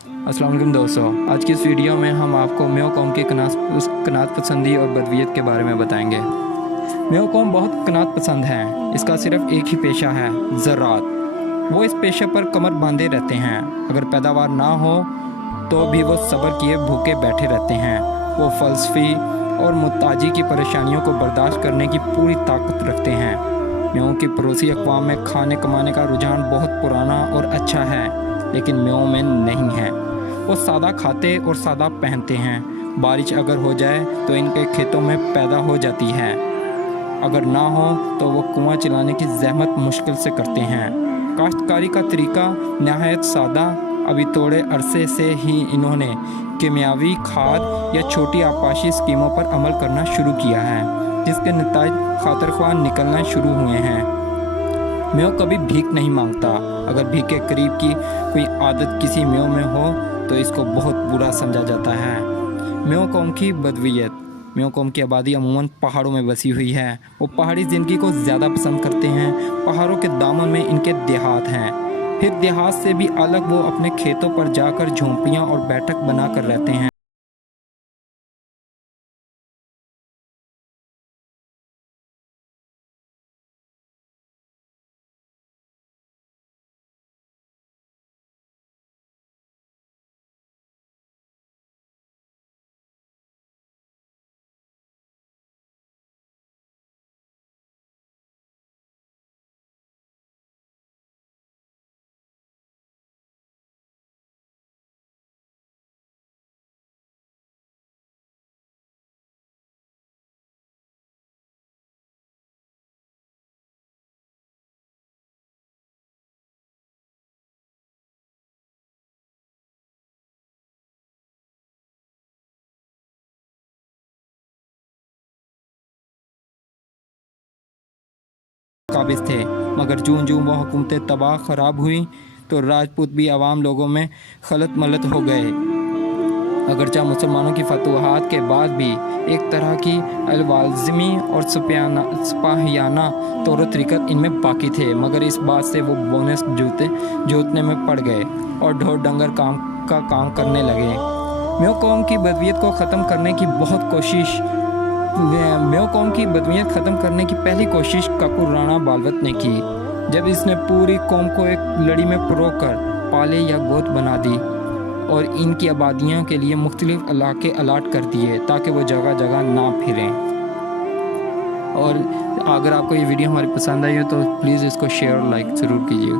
अस्सलाम वालेकुम दोस्तों, आज की इस वीडियो में हम आपको मेयो कौम की कनात पसंदी और बदवियत के बारे में बताएंगे। मेयो कौम बहुत कनात पसंद हैं। इसका सिर्फ एक ही पेशा है, ज़राअत। वो इस पेशे पर कमर बांधे रहते हैं। अगर पैदावार ना हो तो भी वो सब्र किए भूखे बैठे रहते हैं। वो फ़लसफ़ी और मुताजी की परेशानियों को बर्दाश्त करने की पूरी ताकत रखते हैं। मेयों की पड़ोसी अक़वाम में खाने कमाने का रुझान बहुत पुराना और अच्छा है, लेकिन मेयों में नहीं है। वो सादा खाते और सादा पहनते हैं। बारिश अगर हो जाए तो इनके खेतों में पैदा हो जाती है, अगर ना हो तो वो कुआं चलाने की ज़हमत मुश्किल से करते हैं। काश्तकारी का तरीका नहायत सादा। अभी थोड़े अरसे से ही इन्होंने कीमियावी खाद या छोटी आपाशी स्कीमों पर अमल करना शुरू किया है, जिसके नताइज खातरख्वाह निकलना शुरू हुए हैं। मेयो कभी भीख नहीं मांगता। अगर भीख के करीब की कोई आदत किसी मेयो में हो तो इसको बहुत बुरा समझा जाता है। मेयो कौम की बदवियत। मेयो कौम की आबादी अमूमन पहाड़ों में बसी हुई है। वो पहाड़ी ज़िंदगी को ज़्यादा पसंद करते हैं। पहाड़ों के दामन में इनके देहात हैं। फिर देहात से भी अलग वो अपने खेतों पर जाकर झोंपड़ियाँ और बैठक बनाकर रहते हैं। काबिज थे, मगर जूं जूं वो हुकूमतें तबाह ख़राब हुई तो राजपूत भी आवाम लोगों में खलत मलत हो गए। अगरचा मुसलमानों की फतूहात के बाद भी एक तरह की अलवाज़मी और सिपाहियाना तौर तरीक़त इनमें बाकी थे, मगर इस बात से वो बोनस जोतने में पड़ गए और ढोर डंगर काम करने लगे। मेयो कौम की बदवियत को ख़त्म करने की मेयो कौम की बदवियत ख़त्म करने की पहली कोशिश काकुर राणा बालवत ने की, जब इसने पूरी कौम को एक लड़ी में परोकर पाले या गोद बना दी और इनकी आबादियों के लिए मुख्तलिफ इलाके अलाट कर दिए ताकि वो जगह जगह ना फिरें। और अगर आपको ये वीडियो हमारी पसंद आई हो तो प्लीज़ इसको शेयर और लाइक ज़रूर कीजिएगा।